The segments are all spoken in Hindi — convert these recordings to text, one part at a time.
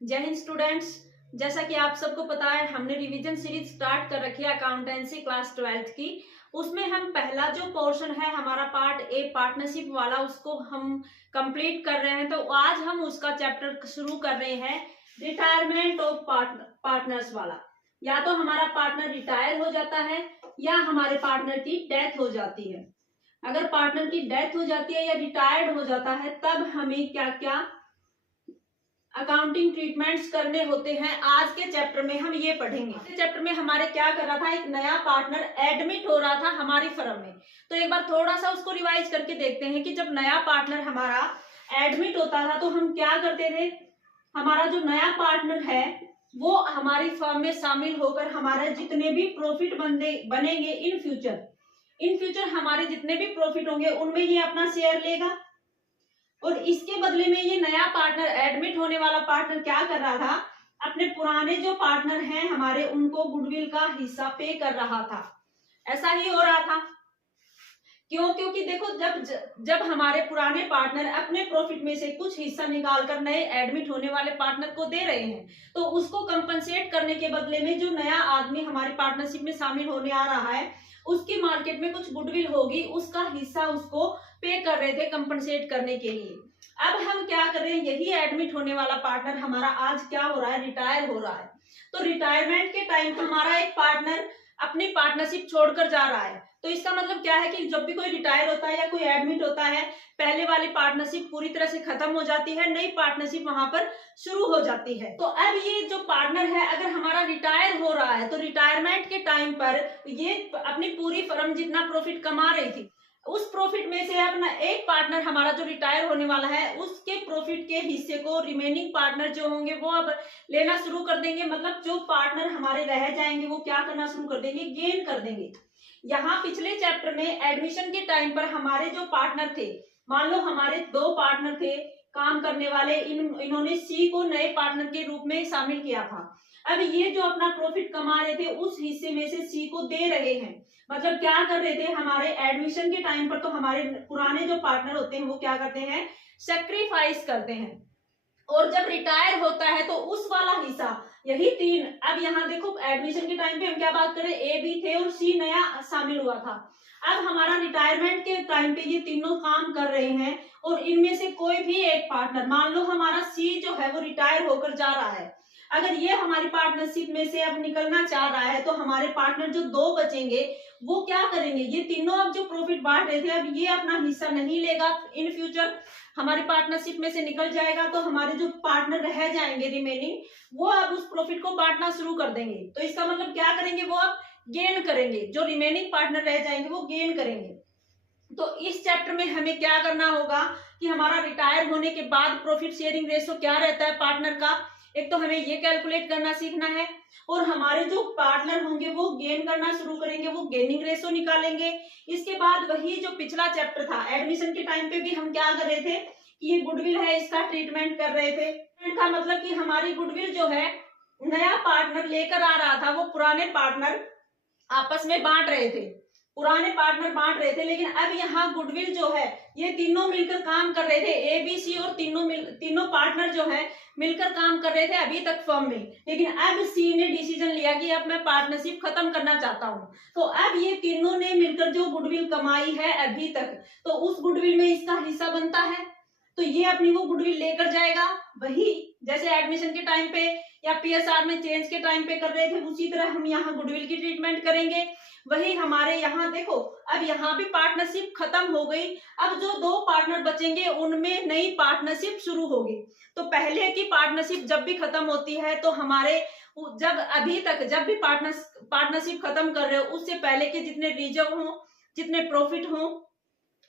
जय हिंद स्टूडेंट्स। जैसा कि आप सबको पता है, हमने रिवीजन सीरीज स्टार्ट कर रखी है अकाउंटेंसी क्लास 12th की। उसमें हम पहला जो पोर्शन है हमारा पार्ट ए पार्टनरशिप वाला, उसको हम कंप्लीट कर रहे हैं। तो आज हम उसका चैप्टर शुरू कर रहे हैं, रिटायरमेंट ऑफ पार्टनर्स वाला। या तो हमारा पार्टनर रिटायर हो जाता है या हमारे पार्टनर की डेथ हो जाती है। अगर पार्टनर की डेथ हो जाती है या रिटायर्ड हो जाता है, तब हमें क्या क्या अकाउंटिंग ट्रीटमेंट्स करने होते हैं। आज के चैप्टर में हम ये पढ़ेंगे। चैप्टर में हमारे क्या कर रहा था, एक नया पार्टनर एडमिट हो रहा था हमारी फर्म में। तो एक बार थोड़ा सा उसको रिवाइज करके देखते हैं कि जब नया पार्टनर हमारा एडमिट होता था तो हम क्या करते थे। हमारा जो नया पार्टनर है वो हमारी फर्म में शामिल होकर हमारे जितने भी प्रॉफिट बनेंगे इन फ्यूचर हमारे जितने भी प्रॉफिट होंगे उनमें ये अपना शेयर लेगा। और इसके बदले में ये नया पार्टनर, एडमिट होने वाला पार्टनर क्या कर रहा था, अपने पुराने जो पार्टनर हैं हमारे, उनको गुडविल का हिस्सा पे कर रहा था। ऐसा ही हो रहा था। क्यों? क्योंकि देखो, जब हमारे पुराने पार्टनर अपने प्रॉफिट में से कुछ हिस्सा निकालकर नए एडमिट होने वाले पार्टनर को दे रहे हैं, तो उसको कंपनसेट करने के बदले में जो नया आदमी हमारी पार्टनरशिप में शामिल होने आ रहा है, उसकी मार्केट में कुछ गुडविल होगी, उसका हिस्सा उसको पे कर रहे थे कंपनसेट करने के लिए। अब हम क्या कर रहे हैं, यही एडमिट होने वाला पार्टनर हमारा आज क्या हो रहा है, रिटायर हो रहा है। तो रिटायरमेंट के टाइम हमारा एक पार्टनर अपनी पार्टनरशिप छोड़कर जा रहा है। तो इसका मतलब क्या है कि जब भी कोई रिटायर होता है या कोई एडमिट होता है, पहले वाली पार्टनरशिप पूरी तरह से खत्म हो जाती है, नई पार्टनरशिप वहां पर शुरू हो जाती है। तो अब ये जो पार्टनर है अगर हमारा रिटायर हो रहा है, तो रिटायरमेंट के टाइम पर ये अपनी पूरी फर्म जितना प्रॉफिट कमा रही थी, उस प्रॉफिट में से अपना एक पार्टनर हमारा जो रिटायर होने वाला है, उसके प्रॉफिट के हिस्से को रिमेनिंग पार्टनर जो होंगे वो अब लेना शुरू कर देंगे। मतलब जो पार्टनर हमारे रह जाएंगे वो क्या करना शुरू कर देंगे, गेन कर देंगे। यहाँ पिछले चैप्टर में एडमिशन के टाइम पर हमारे जो पार्टनर थे, मान लो हमारे दो पार्टनर थे काम करने वाले, इन्होंने सी को नए पार्टनर के रूप में शामिल किया था। अब ये जो अपना प्रॉफिट कमा रहे थे उस हिस्से में से सी को दे रहे हैं। मतलब क्या कर रहे थे, हमारे एडमिशन के टाइम पर तो हमारे पुराने जो पार्टनर होते हैं वो क्या करते हैं, सेक्रीफाइस करते हैं। और जब रिटायर होता है तो उस वाला हिस्सा, यही तीन, अब यहाँ देखो एडमिशन के टाइम पे हम क्या बात करें, ए बी थे और सी नया शामिल हुआ था। अब हमारा रिटायरमेंट के टाइम पे ये तीनों काम कर रहे हैं और इनमें से कोई भी एक पार्टनर, मान लो हमारा सी जो है वो रिटायर होकर जा रहा है, अगर ये हमारी पार्टनरशिप में से अब निकलना चाह रहा है, तो हमारे पार्टनर जो दो बचेंगे वो क्या करेंगे, ये तीनों अब जो प्रॉफिट बांट रहे थे अब ये अपना हिस्सा नहीं लेगा, इन फ्यूचर हमारी पार्टनरशिप में से निकल जाएगा। तो हमारे जो पार्टनर रह जाएंगे रिमेनिंग, वो अब उस प्रॉफिट को बांटना शुरू कर देंगे। तो इसका मतलब क्या करेंगे, वो अब गेन करेंगे, जो रिमेनिंग पार्टनर रह जाएंगे वो गेन करेंगे। तो इस चैप्टर में हमें क्या करना होगा कि हमारा रिटायर होने के बाद प्रॉफिट शेयरिंग रेशो क्या रहता है पार्टनर का, एक तो हमें ये कैलकुलेट करना सीखना है, और हमारे जो पार्टनर होंगे वो गेन करना शुरू करेंगे, वो गेनिंग रेशो निकालेंगे। इसके बाद वही जो पिछला चैप्टर था, एडमिशन के टाइम पे भी हम क्या कर रहे थे कि ये गुडविल है इसका ट्रीटमेंट कर रहे थे। का मतलब कि हमारी गुडविल जो है नया पार्टनर लेकर आ रहा था, वो पुराने पार्टनर आपस में बांट रहे थे, लेकिन अब यहाँ गुडविल जो है ये तीनों मिलकर काम कर रहे थे, ए बी सी, और तीनों पार्टनर जो है मिलकर काम कर रहे थे अभी तक फर्म में। लेकिन अब सी ने डिसीजन लिया कि अब मैं पार्टनरशिप खत्म करना चाहता हूँ। तो अब ये तीनों ने मिलकर जो गुडविल कमाई है अभी तक, तो उस गुडविल में इसका हिस्सा बनता है, तो ये अपनी वो गुडविल लेकर जाएगा। वही जैसे एडमिशन के टाइम पे या पीएसआर में चेंज के टाइम पे कर रहे थे, उसी तरह हम यहाँ गुडविल की ट्रीटमेंट करेंगे। वही हमारे यहाँ देखो, अब यहाँ भी पार्टनरशिप खत्म हो गई, अब जो दो पार्टनर बचेंगे उनमें नई पार्टनरशिप शुरू होगी। तो पहले की पार्टनरशिप जब भी खत्म होती है तो हमारे जब भी पार्टनरशिप खत्म कर रहे हो, उससे पहले के जितने रिजर्व हो, जितने प्रॉफिट हो,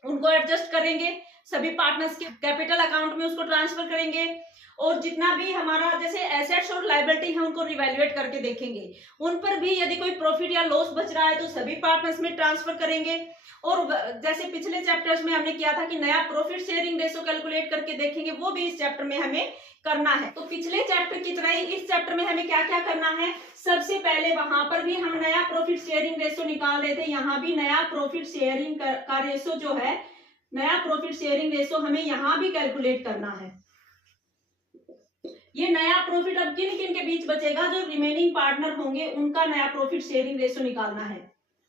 उनको एडजस्ट करेंगे, सभी पार्टनर्स के कैपिटल अकाउंट में उसको ट्रांसफर करेंगे, और जितना भी हमारा जैसे एसेट्स और लायबिलिटी है उनको रिवैल्यूएट करके देखेंगे, उन पर भी यदि कोई प्रॉफिट या लॉस बच रहा है तो सभी पार्टनर्स में ट्रांसफर करेंगे। और जैसे पिछले चैप्टर्स में हमने किया था कि नया प्रॉफिट शेयरिंग रेशो कैलकुलेट करके देखेंगे, वो भी इस चैप्टर में हमें करना है। तो पिछले चैप्टर की तरह ही इस चैप्टर में हमें क्या क्या करना है, सबसे पहले वहां पर भी हम नया प्रॉफिट शेयरिंग रेशो निकाल रहे थे, यहाँ भी नया प्रॉफिट शेयरिंग का रेशो जो है, नया प्रॉफिट शेयरिंग रेशो हमें यहाँ भी कैलकुलेट करना है। ये नया प्रॉफिट अब किन किन के बीच बचेगा, जो रिमेनिंग पार्टनर होंगे उनका नया प्रॉफिट शेयरिंग रेशो निकालना है।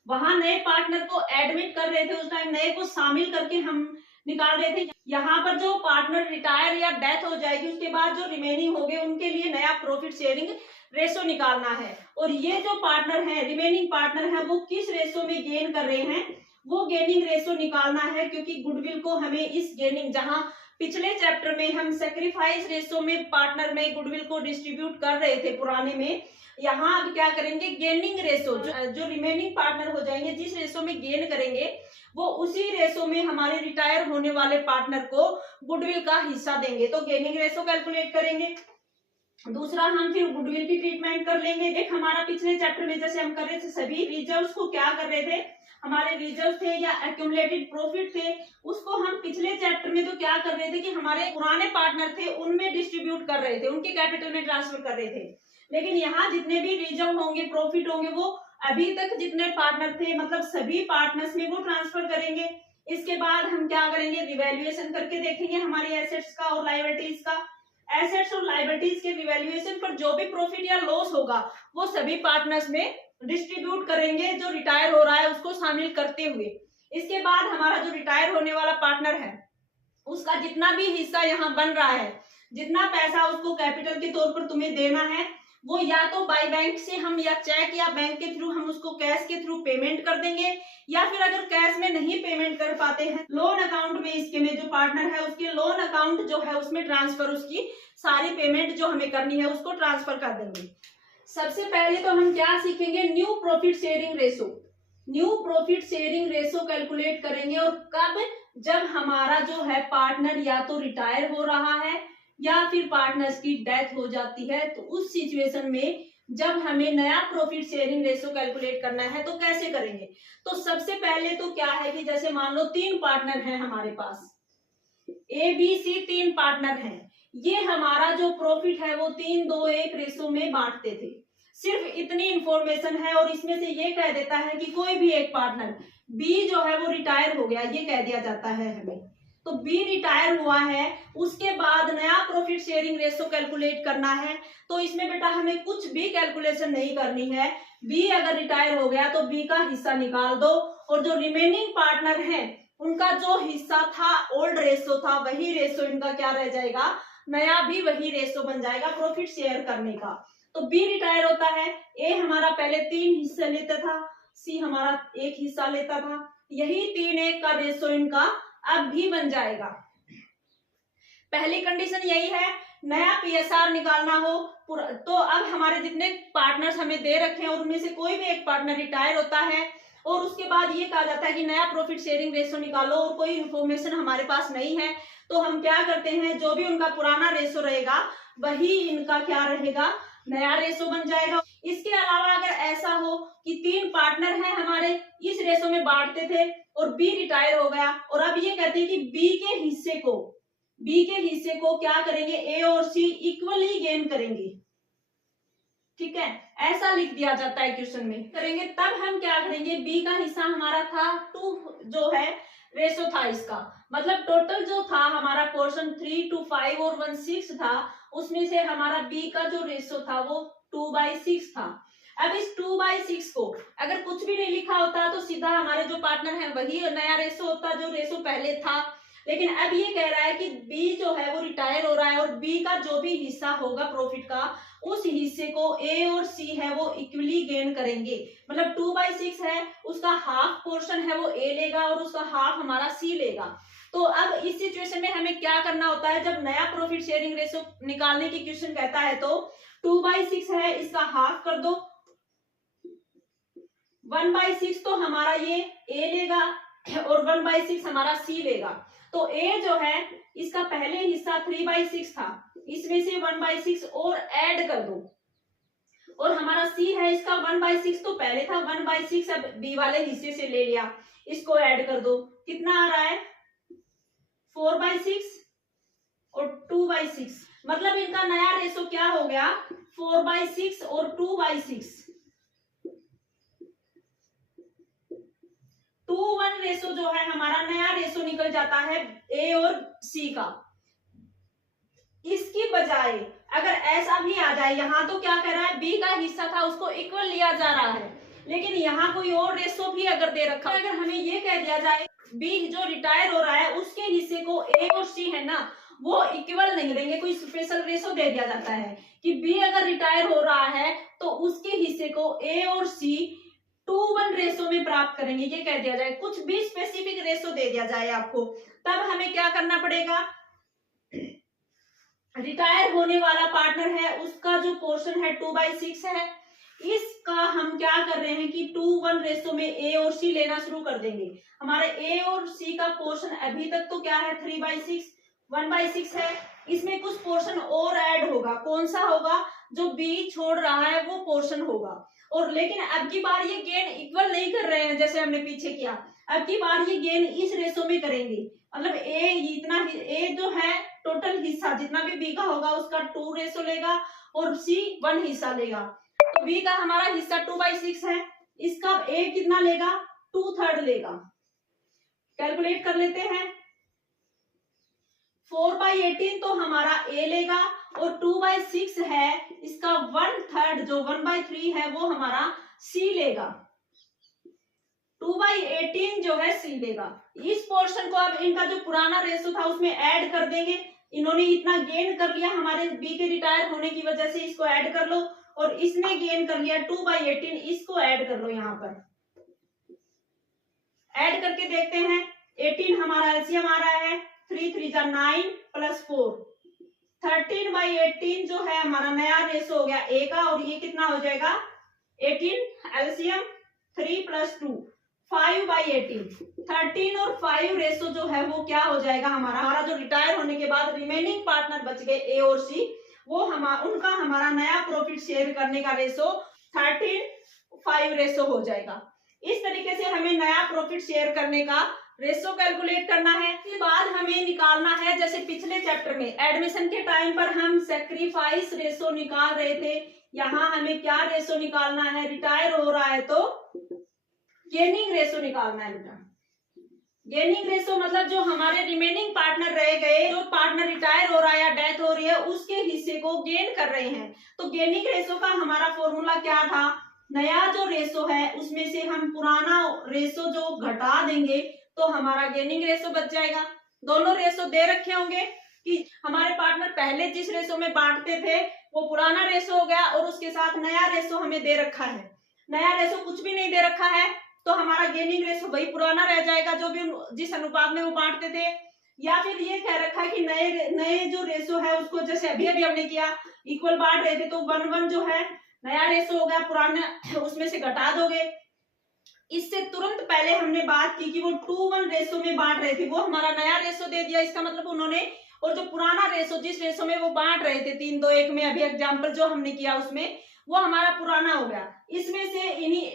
वहां नए पार्टनर को एडमिट कर रहे थे, उस टाइम नए को शामिल करके हम निकाल रहे थे। यहाँ पर जो पार्टनर रिटायर या डेथ हो जाएगी उसके बाद जो रिमेनिंग हो गए उनके लिए नया प्रॉफिट शेयरिंग रेशो निकालना है। और ये जो पार्टनर है, रिमेनिंग पार्टनर है, वो किस रेशो में गेन कर रहे हैं, वो गेनिंग रेशो निकालना है। क्योंकि गुडविल को हमें इस गेनिंग, जहां पिछले चैप्टर में हम सेक्रीफाइस रेशो में पार्टनर में गुडविल को डिस्ट्रीब्यूट कर रहे थे पुराने में, यहाँ अब क्या करेंगे, गेनिंग रेशो, जो रिमेनिंग पार्टनर हो जाएंगे जिस रेशो में गेन करेंगे वो उसी रेशो में हमारे रिटायर होने वाले पार्टनर को गुडविल का हिस्सा देंगे। तो गेनिंग रेशो कैलकुलेट करेंगे। दूसरा हम फिर गुडविल की ट्रीटमेंट कर लेंगे। एक हमारा पिछले चैप्टर में जैसे हम कर रहे थे, सभी रिजर्व्स को क्या कर रहे थे, हमारे रिजर्व थे या एक्यूमुलेटेड प्रॉफिट थे, उसको हम पिछले चैप्टर में तो क्या कर रहे थे कि हमारे पुराने पार्टनर थे उनमें डिस्ट्रीब्यूट कर रहे थे, उनके कैपिटल में ट्रांसफर कर रहे थे। लेकिन यहाँ जितने भी रिजर्व होंगे, प्रॉफिट होंगे, वो अभी तक जितने पार्टनर थे मतलब सभी पार्टनर्स में वो ट्रांसफर करेंगे। इसके बाद हम क्या करेंगे, रिवैल्यूएशन करके देखेंगे हमारी एसेट्स का और लायबिलिटीज का। एसेट्स और लायबिलिटीज के रिवैल्यूएशन पर जो भी प्रॉफिट या लॉस होगा वो सभी पार्टनर्स में डिस्ट्रीब्यूट करेंगे, जो रिटायर हो रहा है उसको शामिल करते हुए। इसके बाद हमारा जो रिटायर होने वाला पार्टनर है उसका जितना भी हिस्सा यहाँ बन रहा है, जितना पैसा उसको कैपिटल के तौर पर तुम्हें देना है, वो या तो बाय बैंक से हम या चेक या बैंक के थ्रू हम उसको कैश के थ्रू पेमेंट कर देंगे, या फिर अगर कैश में नहीं पेमेंट कर पाते हैं, लोन अकाउंट में इसके में जो पार्टनर है उसके लोन अकाउंट जो है उसमें ट्रांसफर, उसकी सारी पेमेंट जो हमें करनी है उसको ट्रांसफर कर देंगे। सबसे पहले तो हम क्या सीखेंगे, new profit sharing ratio. New profit sharing ratio calculate करेंगे। और कब, जब हमारा जो है पार्टनर या तो रिटायर हो रहा है या फिर पार्टनर्स की डेथ हो जाती है, तो उस सिचुएशन में जब हमें नया प्रॉफिट शेयरिंग रेशो कैलकुलेट करना है तो कैसे करेंगे। तो सबसे पहले तो क्या है कि जैसे मान लो 3 पार्टनर हैं हमारे पास, ए बी सी 3 पार्टनर हैं, ये हमारा जो प्रॉफिट है वो 3-2-1 रेशो में बांटते थे। सिर्फ इतनी इंफॉर्मेशन है और इसमें से ये कह देता है कि कोई भी एक पार्टनर बी जो है वो रिटायर हो गया, ये कह दिया जाता है हमें। तो बी रिटायर हुआ है, उसके बाद नया प्रॉफिट शेयरिंग रेशो कैलकुलेट करना है। तो इसमें बेटा हमें कुछ भी कैलकुलेशन नहीं करनी है। बी अगर रिटायर हो गया तो बी का हिस्सा निकाल दो, और जो रिमेनिंग पार्टनर है उनका जो हिस्सा था, ओल्ड रेशो था, वही रेशो इनका क्या रह जाएगा, नया भी वही रेशो बन जाएगा प्रॉफिट शेयर करने का। तो बी रिटायर होता है, ए हमारा पहले 3 हिस्से लेता था, सी हमारा 1 हिस्सा लेता था, यही 3-1 का रेशो इनका अब भी बन जाएगा। पहली कंडीशन यही है, नया पीएसआर निकालना हो। तो अब हमारे जितने पार्टनर्स हमें दे रखे हैं उनमें से कोई भी एक पार्टनर रिटायर होता है और उसके बाद ये कहा जाता है कि नया प्रॉफिट शेयरिंग रेशो निकालो, और कोई इन्फॉर्मेशन हमारे पास नहीं है तो हम क्या करते हैं, जो भी उनका पुराना रेशो रहेगा वही इनका क्या रहेगा, नया रेशो बन जाएगा। इसके अलावा अगर ऐसा हो कि 3 पार्टनर हैं हमारे, इस रेशो में बांटते थे और बी रिटायर हो गया, और अब ये कहते हैं कि बी के हिस्से को क्या करेंगे, ए और सी इक्वली गेन करेंगे। ठीक है, ऐसा लिख दिया जाता है क्वेश्चन में। करेंगे तब हम क्या करेंगे, बी का हिस्सा हमारा था 2 जो है रेशो था इसका, मतलब टोटल जो था हमारा पोर्शन 3:5 और 1/6 था, उसमें से हमारा बी का जो रेशो था वो 2/6 था। अब इस 2/6 को अगर कुछ भी नहीं लिखा होता तो सीधा हमारे जो पार्टनर है वही नया रेशो होता जो रेशो पहले था। लेकिन अब ये कह रहा है कि बी जो है वो रिटायर हो रहा है और बी का जो भी हिस्सा होगा प्रॉफिट का, उस हिस्से को ए और सी है वो इक्वली गेन करेंगे। मतलब 2/6 है, उसका हाफ पोर्शन है वो ए लेगा और उसका हाफ हमारा सी लेगा। तो अब इस सिचुएशन में हमें क्या करना होता है, जब नया प्रॉफिट शेयरिंग रेशो निकालने की क्वेश्चन कहता है तो 2/6 है, इसका हाफ कर दो, 1/6 तो हमारा ये ए लेगा और 1/6 हमारा सी लेगा। तो ए जो है इसका पहले हिस्सा 3/6 था, इसमें से 1/6 और ऐड कर दो, और हमारा सी है इसका 1/6 तो पहले था, 1/6 अब बी वाले हिस्से से ले लिया, इसको ऐड कर दो, कितना आ रहा है 4/6 और 2/6। मतलब इनका नया रेशो क्या हो गया 4/6 और 2/6, 2:1 रेशो जो है हमारा नया रेशो निकल जाता है ए और सी का। इसकी बजाय अगर ऐसा भी आ जाए, यहाँ तो क्या कह रहा है, बी का हिस्सा था उसको इक्वल लिया जा रहा है, लेकिन यहाँ कोई और रेशो भी अगर दे रखा है, अगर हमें ये कह दिया जाए बी जो रिटायर हो रहा है उसके हिस्से को ए और सी है ना वो इक्वल नहीं देंगे, कोई स्पेशल रेशो दे दिया जाता है कि बी अगर रिटायर हो रहा है तो उसके हिस्से को ए और सी 2:1 रेशो में प्राप्त करेंगे, ये कह दिया जाए, कुछ भी स्पेसिफिक रेशो दे दिया जाए आपको, तब हमें क्या करना पड़ेगा, रिटायर होने वाला पार्टनर है उसका जो पोर्शन है 2/6 है, इसका हम क्या कर रहे हैं कि 2:1 रेशो में ए और सी लेना शुरू कर देंगे। हमारे ए और सी का पोर्शन अभी तक तो क्या है 3/6, 1/6 है, इसमें कुछ पोर्शन और ऐड होगा, कौन सा होगा, जो बी छोड़ रहा है वो पोर्शन होगा। और लेकिन अब की बार ये गेन इक्वल नहीं कर रहे हैं जैसे हमने पीछे किया, अब की बार ये गेन इस रेशो में करेंगे, मतलब ए इतना, ए जो है टोटल हिस्सा जितना भी बी का होगा उसका 2 रेशो लेगा और सी 1 हिस्सा लेगा, तो बी का हमारा हिस्सा 2/6 है, इसका ए कितना लेगा 2/3 लेगा, कैलकुलेट कर लेते हैं, 4/18 तो हमारा ए लेगा और 2/6 है, इसका 1/3 जो 1/3 है वो हमारा सी लेगा, 2/18 जो है सी लेगा। इस पोर्शन को अब इनका जो पुराना रेशो था उसमें ऐड कर देंगे, इन्होंने इतना गेन कर लिया हमारे बी के रिटायर होने की वजह से, इसको ऐड कर लो, और इसने गेन कर लिया 2/18, इसको ऐड कर लो, यहाँ पर ऐड करके देखते हैं, 18 हमारा एलसीएम आ रहा है, 3 3 जा 9 + 4, 13/18 जो है हमारा नया रेशो हो गया ए का, और ये कितना हो जाएगा 18 एलसीएम 3 + 2 5/18, 13 और 5 रेशो जो है वो क्या हो जाएगा, हमारा जो रिटायर होने के बाद रिमेनिंग पार्टनर बच गए ए और सी, वो उनका हमारा नया प्रॉफिट शेयर करने का रेशो 13:5 रेशो हो जाएगा। इस तरीके से हमें नया प्रॉफिट शेयर करने का रेशो कैलकुलेट करना है। इसके बाद हमें निकालना है, जैसे पिछले चैप्टर में एडमिशन के टाइम पर हम सैक्रिफाइस रेशो निकाल रहे थे, यहाँ हमें क्या रेशो निकालना है, रिटायर हो रहा है तो गेनिंग रेशो निकालना है बेटा। गेनिंग रेशो मतलब जो हमारे रिमेनिंग पार्टनर रह गए, जो पार्टनर रिटायर हो रहा है या डेथ हो रही है उसके हिस्से को गेन कर रहे हैं, तो गेनिंग रेशो का हमारा फॉर्मूला क्या था, नया जो रेशो है उसमें से हम पुराना रेशो जो घटा देंगे तो हमारा गेनिंग रेशो बच जाएगा। दोनों रेशो दे रखे होंगे कि हमारे पार्टनर पहले जिस रेशो में बांटते थे वो पुराना रेशो हो गया और उसके साथ नया रेशो हमें दे रखा है, नया रेशो कुछ भी नहीं दे रखा है तो हमारा गेनिंग रेशो वही पुराना रह जाएगा जो भी जिस अनुपात में वो बांटते थे, या फिर ये कह रखा है कि नए जो रेशो है उसको जैसे अभी हमने किया इक्वल बांट रहे थे तो 1:1 जो है नया रेशो हो गया, पुराना उसमें से घटा दोगे। इससे तुरंत पहले हमने बात की कि वो 2:1 रेशो में बांट रहे थे, वो हमारा नया रेशो दे दिया, इसका मतलब उन्होंने, और जो पुराना रेशो जिस रेशो में वो बांट रहे थे 3:2:1 में अभी एग्जाम्पल जो हमने किया उसमें, वो हमारा पुराना हो गया। इसमें से इन्हीं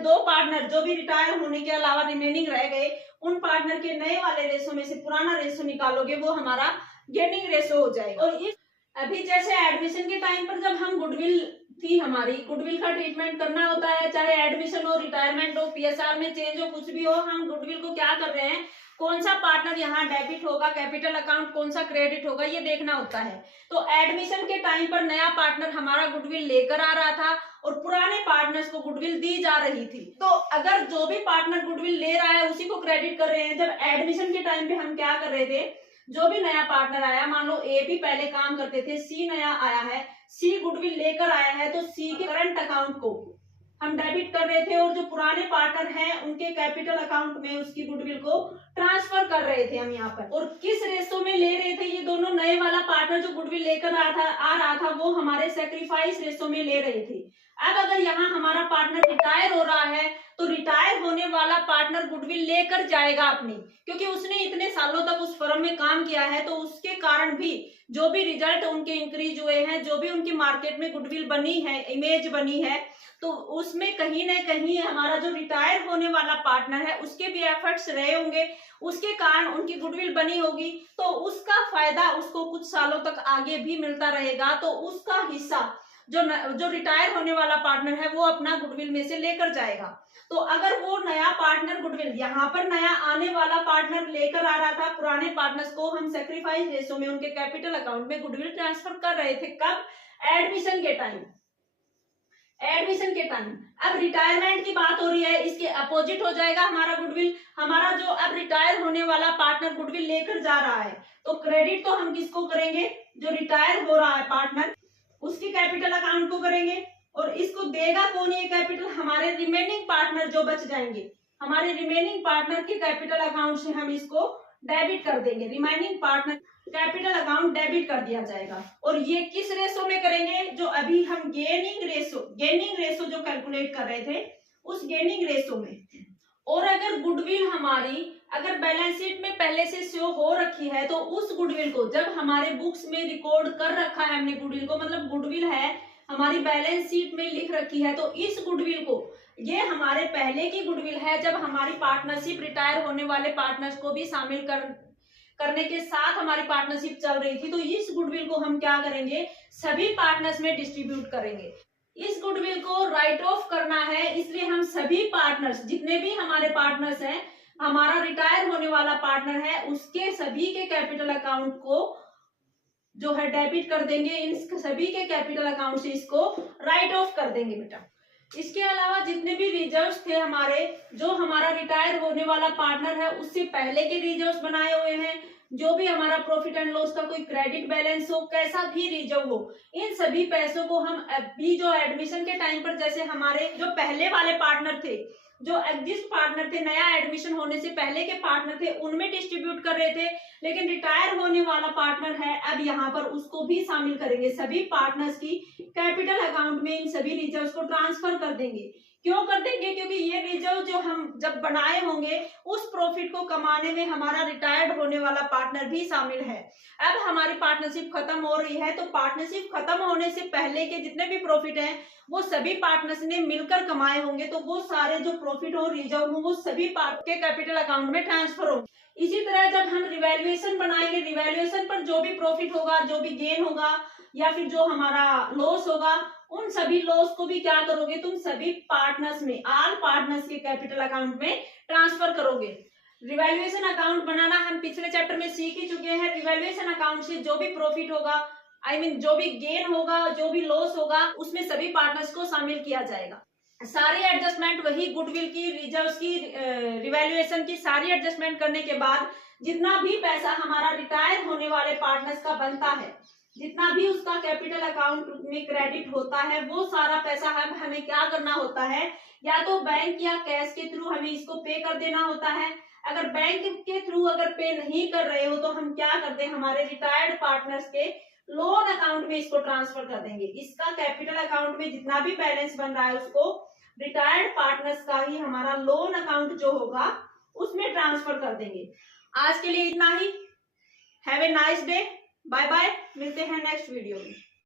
दो पार्टनर जो भी रिटायर होने के अलावा रिमेनिंग रह गए उन पार्टनर के नए वाले रेशो में से पुराना रेशो निकालोगे, वो हमारा गेनिंग रेशो हो जाएगा। और इस अभी जैसे एडमिशन के टाइम पर जब हम गुडविल थी, हमारी गुडविल का ट्रीटमेंट करना होता है, चाहे एडमिशन हो, रिटायरमेंट हो, पीएसआर में चेंज हो, कुछ भी हो, हम गुडविल को क्या कर रहे हैं, कौन सा पार्टनर यहाँ डेबिट होगा, कैपिटल अकाउंट कौन सा क्रेडिट होगा, ये देखना होता है। तो एडमिशन के टाइम पर नया पार्टनर हमारा गुडविल लेकर आ रहा था और पुराने पार्टनर्स को गुडविल दी जा रही थी, तो अगर जो भी पार्टनर गुडविल ले रहा है उसी को क्रेडिट कर रहे हैं। जब एडमिशन के टाइम पे हम क्या कर रहे थे, जो भी नया पार्टनर आया, मान लो ए भी पहले काम करते थे, सी नया आया है, सी गुडविल लेकर आया है, तो सी के करंट अकाउंट को हम डेबिट कर रहे थे और जो पुराने पार्टनर हैं उनके कैपिटल अकाउंट में उसकी गुडविल को ट्रांसफर कर रहे थे हम यहाँ पर। और किस रेशो में ले रहे थे, ये दोनों नए वाला पार्टनर जो गुडविल लेकर आ रहा था वो हमारे सैक्रिफाइस रेशो में ले रहे थे। अब अगर यहाँ हमारा पार्टनर रिटायर हो रहा है तो रिटायर होने वाला पार्टनर गुडविल लेकर जाएगा अपनी, क्योंकि उसने इतने सालों तक उस फर्म में काम किया है, तो उसके कारण भी जो भी रिजल्ट उनके इंक्रीज हुए हैं, जो भी उनकी मार्केट में गुडविल बनी है, इमेज बनी है, तो उसमें कहीं ना कहीं हमारा जो रिटायर होने वाला पार्टनर है उसके भी एफर्ट्स रहे होंगे, उसके कारण उनकी गुडविल बनी होगी, तो उसका फायदा उसको कुछ सालों तक आगे भी मिलता रहेगा। तो उसका हिस्सा जो रिटायर होने वाला पार्टनर है वो अपना गुडविल में से लेकर जाएगा। तो अगर वो नया पार्टनर गुडविल, यहाँ पर नया आने वाला पार्टनर लेकर आ रहा था, पुराने पार्टनर्स को हम सैक्रिफाइस रेशो में उनके कैपिटल अकाउंट में गुडविल ट्रांसफर कर रहे थे, कब एडमिशन के टाइम, एडमिशन के टाइम। अब रिटायरमेंट की बात हो रही है, इसके अपोजिट हो जाएगा हमारा गुडविल। हमारा जो अब रिटायर होने वाला पार्टनर गुडविल लेकर जा रहा है, तो क्रेडिट तो हम किसको करेंगे, जो रिटायर हो रहा है पार्टनर उसके कैपिटल अकाउंट को करेंगे। और इसको देगा कौन ये कैपिटल, हमारे रिमेनिंग पार्टनर जो बच जाएंगे, हमारे रिमेनिंग पार्टनर के कैपिटल अकाउंट से हम इसको डेबिट कर देंगे। Remaining partner capital account debit कर दिया जाएगा। और ये किस रेशो में करेंगे, जो अभी हम गेनिंग रेशो जो कैलकुलेट कर रहे थे उस गेनिंग रेशो में। और अगर गुडविल हमारी अगर बैलेंस शीट में पहले से शो हो रखी है, तो उस गुडविल को जब हमारे बुक्स में रिकॉर्ड कर रखा है हमने गुडविल को, मतलब गुडविल है हमारी बैलेंस शीट में लिख रखी है, तो इस गुडविल को, ये हमारे पहले की गुडविल है जब हमारी पार्टनरशिप रिटायर होने वाले पार्टनर्स को भी शामिल करने के साथ हमारी पार्टनरशिप चल रही थी, तो इस गुडविल को हम क्या करेंगे, सभी पार्टनर्स में डिस्ट्रीब्यूट करेंगे। इस गुडविल को राइट ऑफ करना है, इसलिए हम सभी पार्टनर्स, जितने भी हमारे पार्टनर्स हैं, हमारा रिटायर होने वाला पार्टनर है उसके सभी के कैपिटल अकाउंट को जो है डेबिट कर देंगे। इन सभी के कैपिटल अकाउंट से इसको राइट ऑफ कर देंगे बेटा। इसके अलावा जितने भी रिजर्व्स थे हमारे, जो हमारा रिटायर होने वाला पार्टनर है उससे पहले के रिजर्व्स बनाए हुए हैं, जो भी हमारा प्रॉफिट एंड लॉस का कोई क्रेडिट बैलेंस हो, कैसा भी रिजर्व हो, इन सभी पैसों को हम अभी जो एडमिशन के टाइम पर, जैसे हमारे जो पहले वाले पार्टनर थे, जो एग्जिस्ट पार्टनर थे, नया एडमिशन होने से पहले के पार्टनर थे, उनमें डिस्ट्रीब्यूट कर रहे थे। लेकिन रिटायर होने वाला पार्टनर है, अब यहाँ पर उसको भी शामिल करेंगे। सभी पार्टनर्स की कैपिटल अकाउंट में इन सभी रिजर्व्स को ट्रांसफर कर देंगे। क्यों कर देंगे, क्योंकि ये रिजर्व जो हम जब बनाए होंगे उस प्रॉफिट को कमाने में हमारा रिटायर्ड होने वाला पार्टनर भी शामिल है। अब हमारी पार्टनरशिप खत्म हो रही है, तो पार्टनरशिप खत्म होने से पहले के जितने भी प्रॉफिट हैं वो सभी पार्टनर्स ने मिलकर कमाए होंगे, तो वो सारे जो प्रॉफिट हो, रिजर्व हो, वो सभी पार्ट के कैपिटल अकाउंट में ट्रांसफर हो। इसी तरह जब हम रिवैल्यूएशन बनाएंगे, रिवैल्यूएशन पर जो भी प्रॉफिट होगा, जो भी गेन होगा या फिर जो हमारा लॉस होगा, उन सभी लॉस को भी क्या करोगे तुम, सभी पार्टनर्स में, ऑल पार्टनर्स के कैपिटल अकाउंट में ट्रांसफर करोगे। रिवैल्यूएशन अकाउंट बनाना हम पिछले चैप्टर में सीख ही चुके हैं। रिवैल्यूएशन अकाउंट से जो भी प्रॉफिट होगा, जो भी गेन होगा, जो भी लॉस होगा, उसमें सभी पार्टनर्स को शामिल किया जाएगा। सारी एडजस्टमेंट वही गुडविल की, रिजर्व्स की, रिवैल्यूएशन की सारी एडजस्टमेंट करने के बाद जितना भी पैसा हमारा रिटायर होने वाले पार्टनर्स का बनता है, जितना भी उसका कैपिटल अकाउंट में क्रेडिट होता है, वो सारा पैसा हमें क्या करना होता है, या तो बैंक या कैश के थ्रू हमें इसको पे कर देना होता है। अगर बैंक के थ्रू अगर पे नहीं कर रहे हो, तो हम क्या करते हैं, हमारे रिटायर्ड पार्टनर्स के लोन अकाउंट में इसको ट्रांसफर कर देंगे। इसका कैपिटल अकाउंट में जितना भी बैलेंस बन रहा है उसको रिटायर्ड पार्टनर्स का ही हमारा लोन अकाउंट जो होगा उसमें ट्रांसफर कर देंगे। आज के लिए इतना ही। Have a nice day, bye bye, मिलते हैं नेक्स्ट वीडियो में।